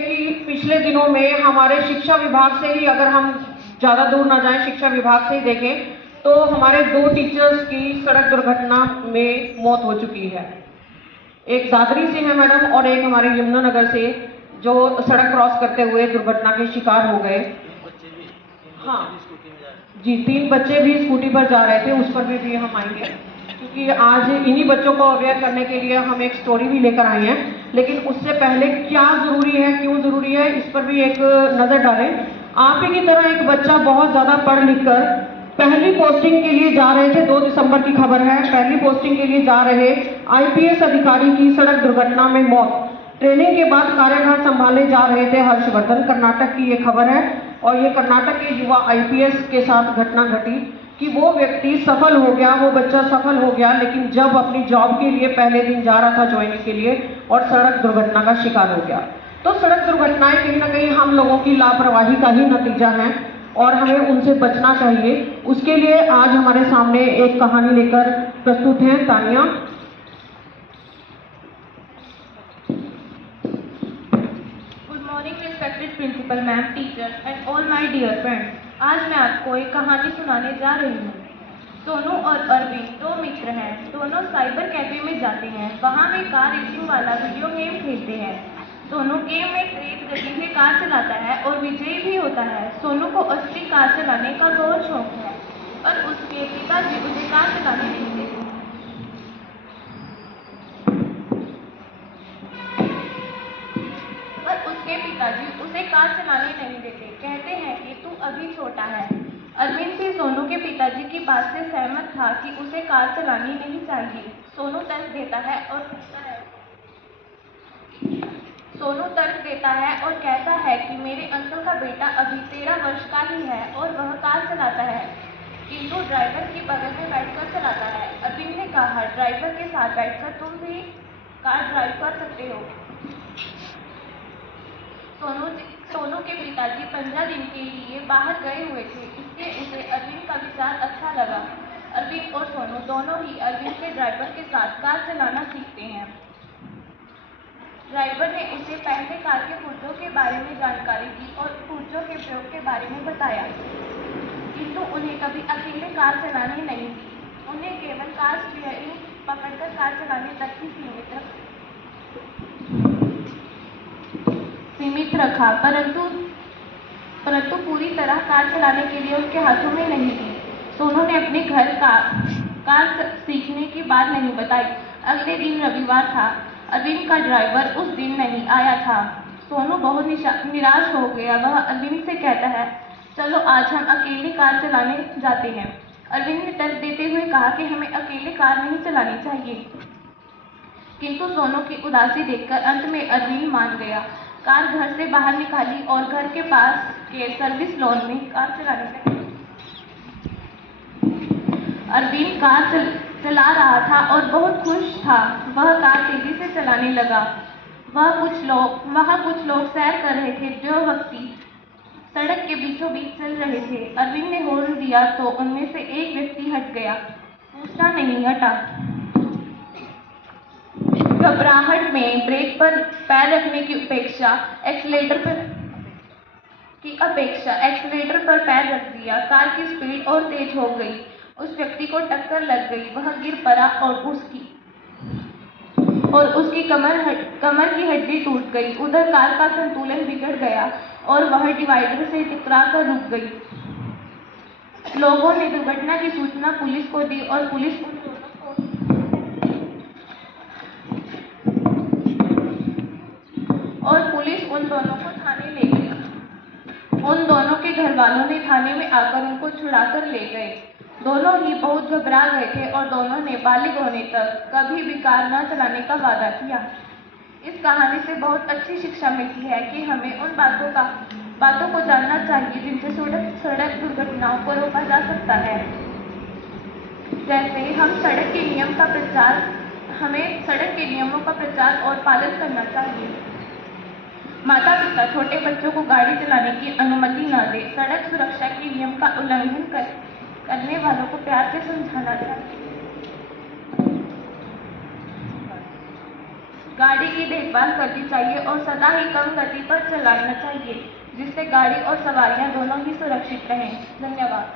कि पिछले दिनों में हमारे शिक्षा विभाग से ही, अगर हम ज़्यादा दूर ना जाएं, शिक्षा विभाग से ही देखें तो हमारे 2 टीचर्स की सड़क दुर्घटना में मौत हो चुकी है। एक दादरी से है मैडम और एक हमारे यमुनानगर से, जो सड़क क्रॉस करते हुए दुर्घटना के शिकार हो गए। हाँ जी, 3 बच्चे भी स्कूटी पर जा रहे थे, उस पर भी हम आएंगे, क्योंकि आज इन्हीं बच्चों को अवेयर करने के लिए हम एक स्टोरी भी लेकर आए हैं। लेकिन उससे पहले क्या जरूरी है, क्यों जरूरी है, इस पर भी एक नजर डालें। आप ही की तरह एक बच्चा बहुत ज्यादा पढ़ लिख कर पहली पोस्टिंग के लिए जा रहे थे, 2 दिसंबर की खबर है, पहली पोस्टिंग के लिए जा रहे आईपीएस अधिकारी की सड़क दुर्घटना में मौत। ट्रेनिंग के बाद कार्यभार संभालने जा रहे थे हर्षवर्धन, कर्नाटक की ये खबर है। और ये कर्नाटक के युवा आईपीएस के साथ घटना घटी कि वो व्यक्ति सफल हो गया, वो बच्चा सफल हो गया, लेकिन जब अपनी जॉब के लिए पहले दिन जा रहा था ज्वाइनिंग के लिए, और सड़क दुर्घटना का शिकार हो गया। तो सड़क दुर्घटनाएं कहीं ना कहीं हम लोगों की लापरवाही का ही नतीजा है और हमें उनसे बचना चाहिए। उसके लिए आज हमारे सामने एक कहानी लेकर प्रस्तुत है Tania. Good morning respected principal ma'am, teacher and all my dear friends. आज मैं आपको एक कहानी सुनाने जा रही हूँ। सोनू और अरविंद 2 मित्र हैं। दोनों साइबर कैफे में जाते हैं। वहाँ वे कार रेसिंग वाला वीडियो गेम खेलते हैं। सोनू गेम में तेज गति से कार चलाता है और विजयी भी होता है। सोनू को असली कार चलाने का बहुत शौक है और उसके पिताजी उसे कार चलाने नहीं देते। उसके पिताजी उसे कार चलाने नहीं देते, कहते हैं कि तू अभी छोटा है। अरविंद भी सोनू के पिताजी की बात से सहमत था कि उसे कार चलानी नहीं चाहिए। सोनू तर्क देता है और कहता है कि मेरे अंकल का बेटा अभी 13 वर्ष का ही है और वह कार चलाता है, किंतु ड्राइवर की बगल में बैठकर चलाता है। अरविंद ने कहा, ड्राइवर के साथ बैठकर तुम भी कार ड्राइव कर सकते हो। सोनू के पिताजी 15 दिन के लिए बाहर गए हुए थे, इसलिए उसे अरविंद का विचार अच्छा लगा। अरविंद और सोनू दोनों ही अरविंद के ड्राइवर के साथ कार चलाना सीखते हैं। ड्राइवर ने उसे पहले कार के पुर्जों के बारे में जानकारी दी और पुर्जों के प्रयोग के बारे में बताया, किंतु उन्हें कभी अकेले कार चलाने नहीं दी। उन्हें केवल कार स्टीयरिंग पकड़कर कार चलाने तक ही सीमित रखा, परंतु पूरी तरह कार चलाने के लिए उनके हाथों में नहीं थी। सोनू ने अपने घर कार सीखने की बात नहीं बताई। अगले दिन रविवार था। अरविंद का ड्राइवर उस दिन नहीं आया था। सोनू बहुत निराश हो गया। वह अरविंद से कहता है, चलो आज हम अकेले कार चलाने जाते हैं। अरविंद ने तर्क देते हुए कहा कि हमें अकेले कार नहीं चलानी चाहिए, किंतु सोनू की उदासी देखकर अंत में अरविंद मान गया। कार घर से बाहर निकाली और घर के पास के सर्विस लॉन में कार चलाने लगे। अरविंद कार चला रहा था और बहुत खुश था। वह कार तेजी से चलाने लगा। वहाँ कुछ लोग सैर कर रहे थे, जो व्यक्ति सड़क के बीचों बीच चल रहे थे। अरविंद ने हॉर्न दिया तो उनमें से एक व्यक्ति हट गया, दूसरा नहीं हटा। घबराहट में ब्रेक पर पैर रखने की अपेक्षा एक्सीलेटर पर पैर रख दिया। कार की स्पीड और तेज हो गई। उस व्यक्ति को टक्कर लग गई। वह गिर पड़ा और उसकी कमर की हड्डी टूट गई। उधर कार का संतुलन बिगड़ गया और वह डिवाइडर से टकरा कर रुक गई। लोगों ने दुर्घटना की सूचना पुलिस को दी और पुलिस उन दोनों को थाने ले गई। उन दोनों के घर वालों ने थाने में आकर उनको छुड़ाकर ले गए। दोनों ही बहुत घबरा गए थे और दोनों ने बालिग होने तक कभी भी कार न चलाने का वादा किया। इस कहानी से बहुत अच्छी शिक्षा मिलती है कि हमें उन बातों को जानना चाहिए जिनसे सड़क दुर्घटनाओं को रोका जा सकता है। जैसे हमें सड़क के नियमों का प्रचार और पालन करना चाहिए। माता पिता छोटे बच्चों को गाड़ी चलाने की अनुमति न दे। सड़क सुरक्षा के नियम का उल्लंघन करने वालों को प्यार से समझाना चाहिए। गाड़ी की देखभाल करनी चाहिए और सदा ही कम गति पर चलाना चाहिए, जिससे गाड़ी और सवारियां दोनों ही सुरक्षित रहें। धन्यवाद।